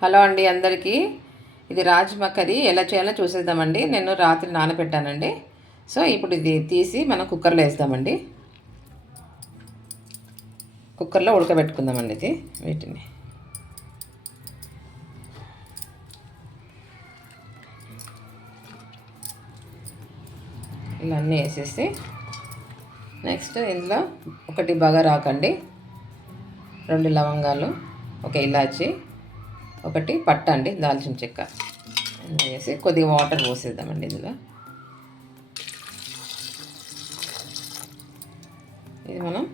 Hello అండి అందరికీ. ఇది రాజ్మా కర్రీ ఎలా చేయాలో చూసేద్దామండి. నేను రాత్రి నానబెట్టానండి. సో ఇప్పుడు ఇది తీసి మనం కుక్కర్లో వేస్తామండి. కుక్కర్లో ఉడకబెట్టుకుందామండి ఇది వీటిని. ఇలా అన్నీ వేసేసి నెక్స్ట్ ఇందులో ఒకటి బగారాకండి, 2 లవంగాలు, ఒక ఇలాచి, ఒకటి పట్ట అండి, దాల్చిన చెక్క వేసి కొద్దిగా వాటర్ పోసేద్దామండి. ఇందులో ఇది మనం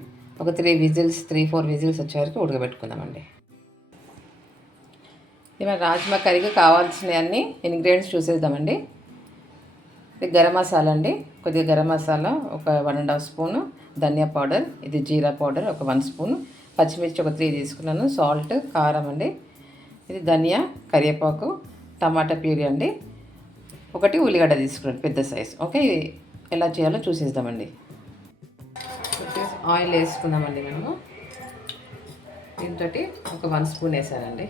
ఒక 3-4 విజిల్స్ వచ్చే వరకు ఉడకబెట్టుకుందామండి. ఇవాళ రాజ్మా కర్రీకి కావాల్సిన అన్ని ఇంగ్రీడియంట్స్ చూసేద్దామండి. ఇది గరం మసాలా అండి, కొద్దిగా గరం మసాలా ఒక 1.5 స్పూను, ధనియా పౌడర్, ఇది జీరా పౌడర్ ఒక 1 స్పూను, పచ్చిమిర్చి ఒక 3 తీసుకున్నాను, సాల్ట్, కారం అండి, ఇది ధనియా, కరివేపాకు, టమాటా ప్యూరీ అండి, ఒకటి ఉల్లిగడ్డ తీసుకున్నాను పెద్ద సైజు. ఓకే, ఎలా చేయాలో చూసేద్దామండి. ఆయిల్ వేసుకుందామండి. మనము దీంతో ఒక 1 స్పూన్ వేసానండి.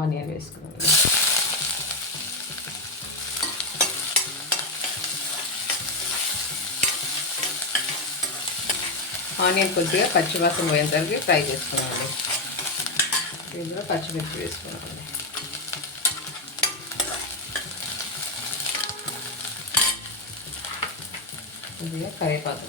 ఆనియన్ వేసుకున్నామండి. ఆనియన్ కొద్దిగా పచ్చివాసన పోయేంత వరకు ఫ్రై చేసుకున్నామండి. దీంట్లో పచ్చిమిర్చి వేసుకున్నామండి. కొద్దిగా కరివేపాకు,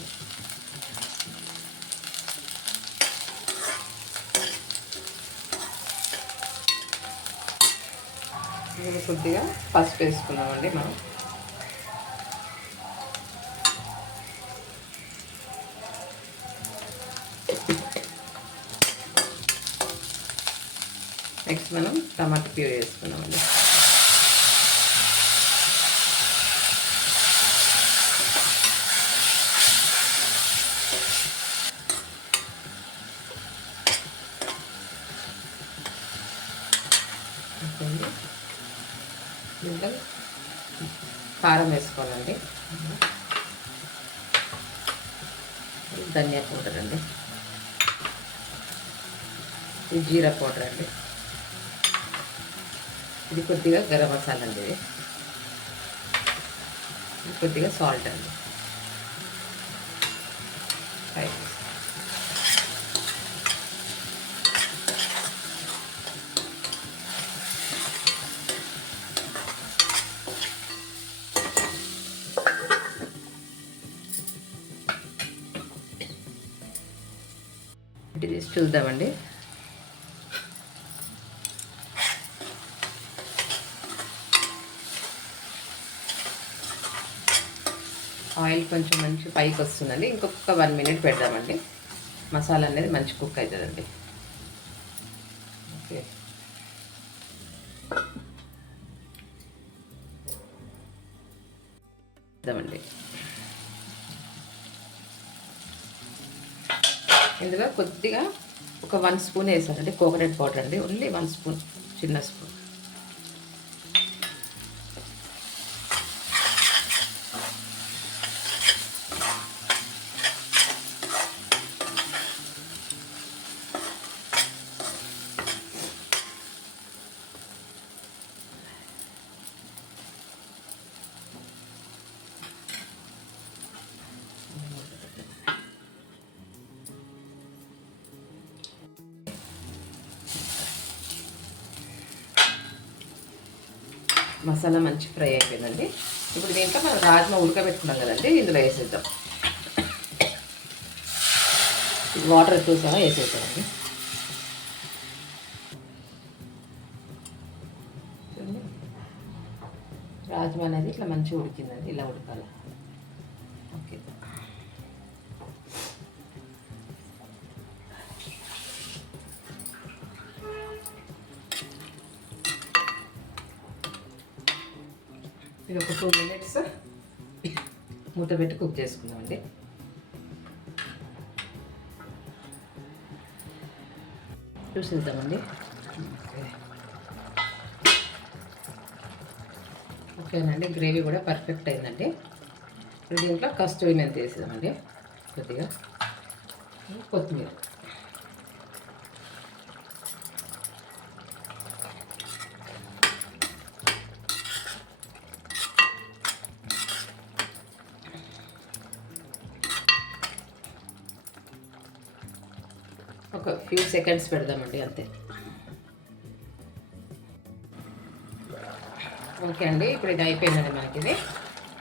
ఇందులో కొద్దిగా పసుపు వేసుకున్నామండి. మనం నెక్స్ట్ మనం టమాటా ప్యూరీ వేసుకున్నామండి. దీంట్లో కారం వేసుకోవాలండి, ధనియా పౌడర్ అండి, ఇది జీరా పౌడర్ అండి, ఇది కొద్దిగా గరం మసాలా అండి, ఇది కొద్దిగా సాల్ట్ అండి. ఇది తీసి చూద్దామండి. ఆయిల్ కొంచెం మంచి పైకి వస్తుందండి. ఇంకొక 1 మినిట్ పెడదామండి. మసాలా అనేది మంచి కుక్ అవుతుందండి. ఓకే, పెడదామండి. ఇందులో కొద్దిగా ఒక 1 స్పూన్ వేసానండి కోకోనట్ పౌడర్ అండి, ఓన్లీ 1 స్పూన్, చిన్న స్పూన్. మసాలా మంచి ఫ్రై అయిపోయిందండి. ఇప్పుడు దీంట్లో మనం రాజ్మా ఉడకబెట్టుకున్నాం కదండి, ఇందులో వేసేద్దాం. వాటర్ చూసామా వేసేద్దామండి. రాజ్మా అనేది ఇట్లా మంచిగా ఉడికిందండి, ఇలా ఉడకాలి. ఓకే, ఇది ఒక 2 మినిట్స్ మూత పెట్టి కుక్ చేసుకుందామండి. చూసేద్దామండి. ఓకేనండి, గ్రేవీ కూడా పర్ఫెక్ట్ అయిందండి. ఇప్పుడు దీంట్లో కస్తూరి మెంతి వేసేద్దామండి. కొద్దిగా కొత్తిమీర. ఒక ఫ్యూ సెకండ్స్ పెడదామండి అంతే. ఓకే అండి, ఇప్పుడు ఇది అయిపోయిందండి, మనకి ఇది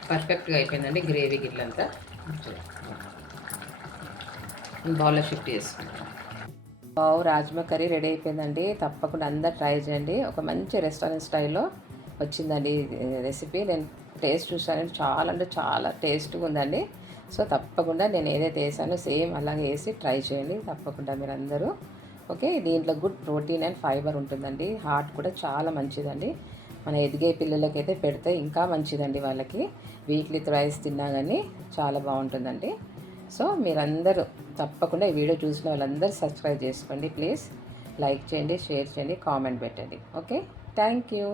పర్ఫెక్ట్గా అయిపోయిందండి గ్రేవీ గిట్లంతా. బౌల్లో షిఫ్ట్ చేసుకుంటాం. రాజ్మా కర్రీ రెడీ అయిపోయిందండి. తప్పకుండా అందరు ట్రై చేయండి. ఒక మంచి రెస్టారెంట్ స్టైల్లో వచ్చిందండి రెసిపీ. నేను టేస్ట్ చూసాను, చాలా అంటే చాలా టేస్ట్గా ఉందండి. సో తప్పకుండా నేను ఏదైతే వేసానో సేమ్ అలాగే వేసి ట్రై చేయండి తప్పకుండా మీరు అందరూ. ఓకే, దీంట్లో గుడ్ ప్రోటీన్ అండ్ ఫైబర్ ఉంటుందండి. హార్ట్ కూడా చాలా మంచిదండి. మన ఎదిగే పిల్లలకైతే పెడితే ఇంకా మంచిదండి. వాళ్ళకి వీక్లీ థ్రైస్ తిన్నా కానీ చాలా బాగుంటుందండి. సో మీరందరూ తప్పకుండా ఈ వీడియో చూసిన వాళ్ళందరూ సబ్స్క్రైబ్ చేసుకోండి ప్లీజ్. లైక్ చేయండి, షేర్ చేయండి, కామెంట్ పెట్టండి. Okay, thank you.